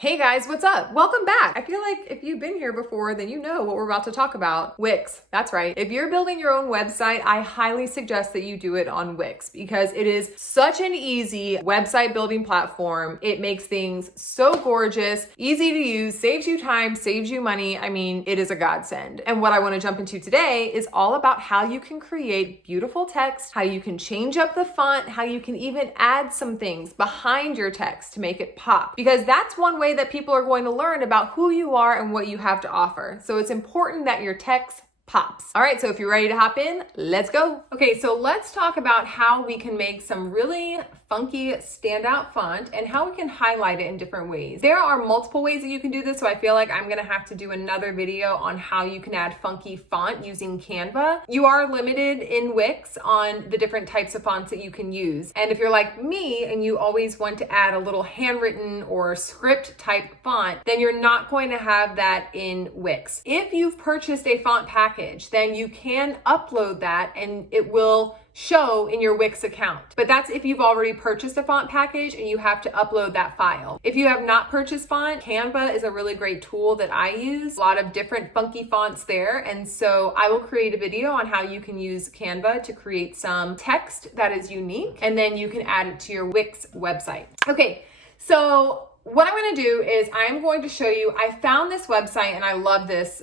Hey guys, what's up? Welcome back. I feel like if you've been here before, then you know what we're about to talk about. Wix, that's right. If you're building your own website, I highly suggest that you do it on Wix because it is such an easy website building platform. It makes things so gorgeous, easy to use, saves you time, saves you money. I mean, it is a godsend. And what I want to jump into today is all about how you can create beautiful text, how you can change up the font, how you can even add some things behind your text to make it pop. Because that's one way that people are going to learn about who you are and what you have to offer. So it's important that your text pops. All right, so if you're ready to hop in, let's go. Okay, so let's talk about how we can make some really funky standout font and how we can highlight it in different ways. There are multiple ways that you can do this, so I feel like I'm gonna have to do another video on how you can add funky font using Canva. You are limited in Wix on the different types of fonts that you can use. And if you're like me and you always want to add a little handwritten or script type font, then you're not going to have that in Wix. If you've purchased a font package, then you can upload that and it will show in your Wix account. But that's if you've already purchased a font package and you have to upload that file. If you have not purchased font, Canva is a really great tool that I use. A lot of different funky fonts there. And so I will create a video on how you can use Canva to create some text that is unique, and then you can add it to your Wix website. Okay, so what I'm going to do is I'm going to show you, I found this website and I love this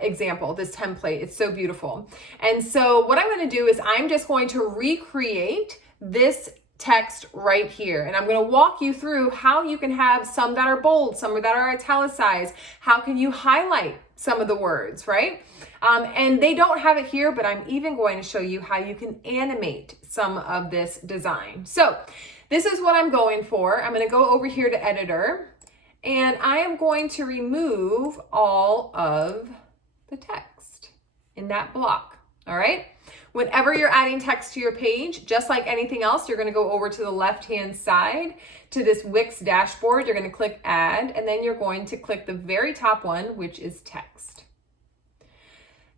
example, this template. It's so beautiful. And so what I'm going to do is I'm just going to recreate this text right here. And I'm going to walk you through how you can have some that are bold, some that are italicized. How can you highlight some of the words, right? And they don't have it here, but I'm even going to show you how you can animate some of this design. So this is what I'm going for. I'm going to go over here to editor and I am going to remove all of the text in that block. All right. Whenever you're adding text to your page, just like anything else, you're going to go over to the left-hand side to this Wix dashboard. You're going to click add, and then you're going to click the very top one, which is text.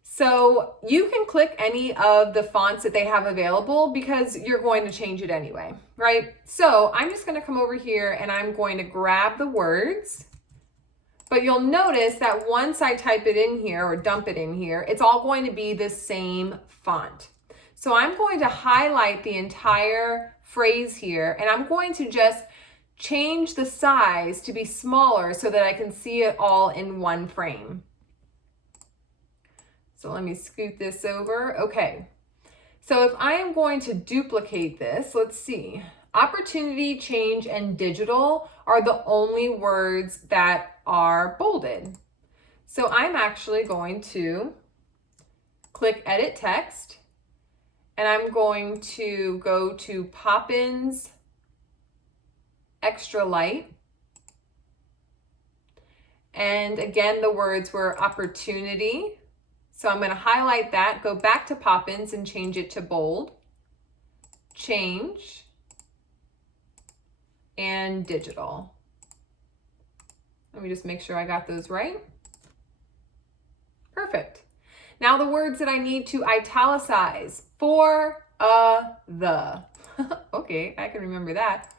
So you can click any of the fonts that they have available because you're going to change it anyway, right? So I'm just going to come over here and I'm going to grab the words. But you'll notice that once I type it in here or dump it in here, it's all going to be the same font. So I'm going to highlight the entire phrase here and I'm going to just change the size to be smaller so that I can see it all in one frame. So let me scoot this over. Okay. So if I am going to duplicate this, let's see. Opportunity, change, and digital are the only words that are bolded. So I'm actually going to click edit text and I'm going to go to Poppins Extra Light. And again, the words were opportunity. So I'm going to highlight that, go back to Poppins and change it to bold, change, and digital. Let me just make sure I got those right. Perfect. Now the words that I need to italicize, for, the. Okay, I can remember that.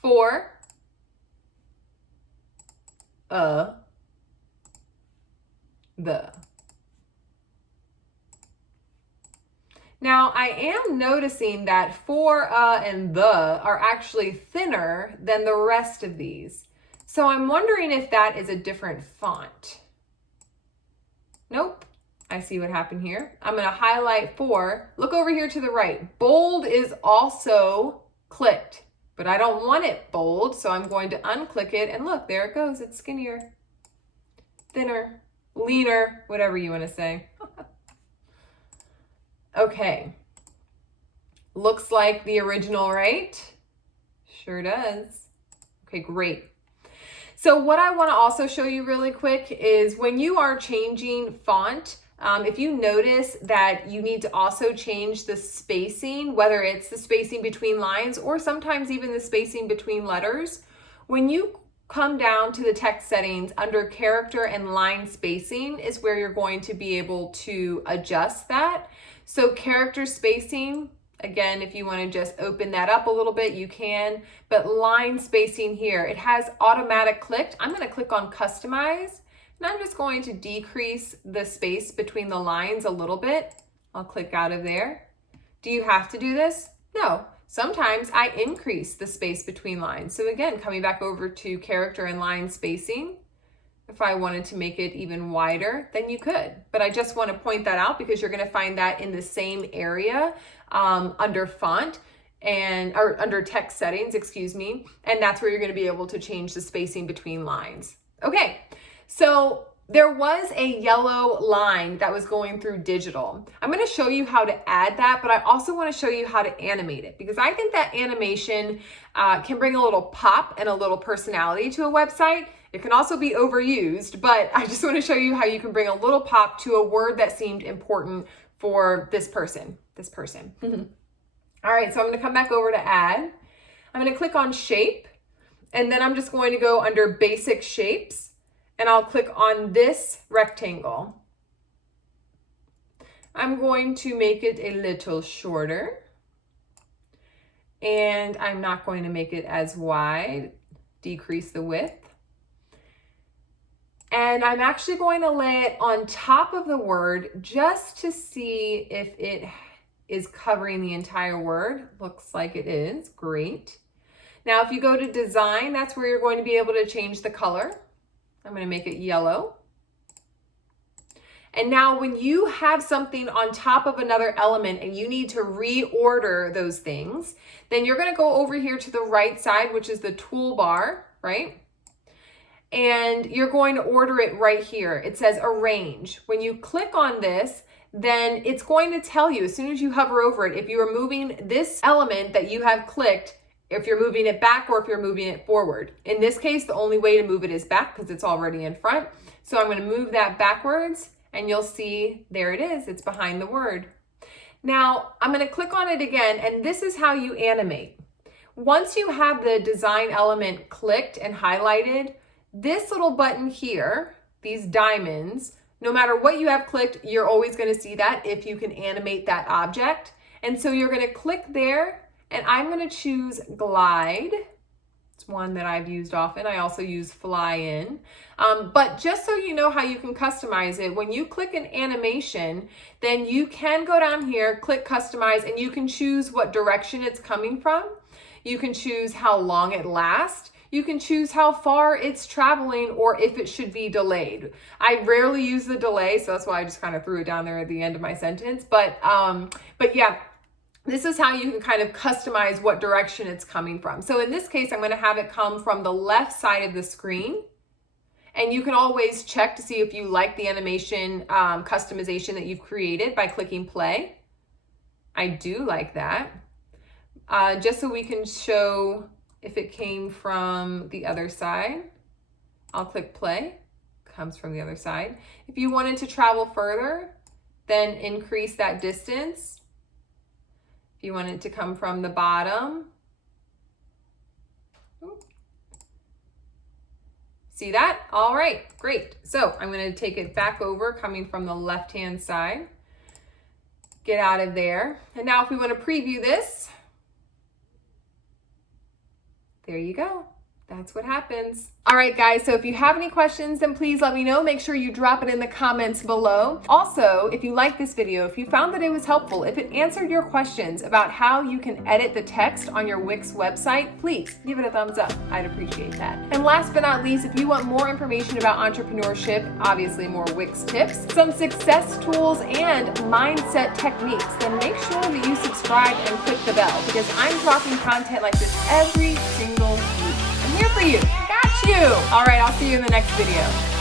For, the. Now, I am noticing that for, and the are actually thinner than the rest of these. So I'm wondering if that is a different font. Nope. I see what happened here. I'm going to highlight for. Look over here to the right. Bold is also clicked, but I don't want it bold. So I'm going to unclick it and look, there it goes. It's skinnier, thinner, leaner, whatever you want to say. Okay, looks like the original, right? Sure does. Okay, great. So what I want to also show you really quick is when you are changing font, if you notice that you need to also change the spacing, whether it's the spacing between lines or sometimes even the spacing between letters, when you come down to the text settings under character and line spacing is where you're going to be able to adjust that. So character spacing, Again, if you want to just open that up a little bit, you can. But line spacing here, it has automatic clicked. I'm going to click on customize, and I'm just going to decrease the space between the lines a little bit. I'll click out of there. Do you have to do this? No. Sometimes I increase the space between lines. So again, coming back over to character and line spacing, if I wanted to make it even wider, then you could. But I just want to point that out because you're going to find that in the same area under font or under text settings, excuse me. And that's where you're going to be able to change the spacing between lines. Okay, so there was a yellow line that was going through digital. I'm going to show you how to add that, but I also want to show you how to animate it because I think that animation can bring a little pop and a little personality to a website. It can also be overused, but I just want to show you how you can bring a little pop to a word that seemed important for this person. All right, so I'm going to come back over to add. I'm going to click on shape, and then I'm just going to go under basic shapes, and I'll click on this rectangle. I'm going to make it a little shorter, and I'm not going to make it as wide, decrease the width. And I'm actually going to lay it on top of the word just to see if it is covering the entire word. Looks like it is. Great. Now, if you go to design, that's where you're going to be able to change the color. I'm going to make it yellow. And now when you have something on top of another element and you need to reorder those things, then you're going to go over here to the right side, which is the toolbar, right? And you're going to order it right here. It says arrange. When you click on this, then it's going to tell you as soon as you hover over it, if you are moving this element that you have clicked, if you're moving it back or if you're moving it forward. In this case, the only way to move it is back because it's already in front. So I'm going to move that backwards and you'll see there it is. It's behind the word. Now I'm going to click on it again, and this is how you animate. Once you have the design element clicked and highlighted, this little button here, these diamonds, no matter what you have clicked, you're always going to see that if you can animate that object. And so you're going to click there, and I'm going to choose glide. It's one that I've used often. I also use fly in. But just so you know how you can customize it, when you click an animation, then you can go down here, click customize, and you can choose what direction it's coming from. You can choose how long it lasts. You can choose how far it's traveling or if it should be delayed. I rarely use the delay, so that's why I just kind of threw it down there at the end of my sentence. But yeah, this is how you can kind of customize what direction it's coming from. So in this case, I'm going to have it come from the left side of the screen. And you can always check to see if you like the animation customization that you've created by clicking play. I do like that. Just so we can show if it came from the other side, I'll click play, comes from the other side. If you wanted to travel further, then increase that distance. If you want it to come from the bottom, see that? All right, great. So I'm going to take it back over, coming from the left-hand side. Get out of there. And now if we want to preview this, there you go. That's what happens. All right, guys, so if you have any questions, then please let me know. Make sure you drop it in the comments below. Also, if you like this video, if you found that it was helpful, if it answered your questions about how you can edit the text on your Wix website, please give it a thumbs up. I'd appreciate that. And last but not least, if you want more information about entrepreneurship, obviously more Wix tips, some success tools, and mindset techniques, then make sure that you subscribe and click the bell because I'm dropping content like this every single week. I'm here for you. Got you. All right, I'll see you in the next video.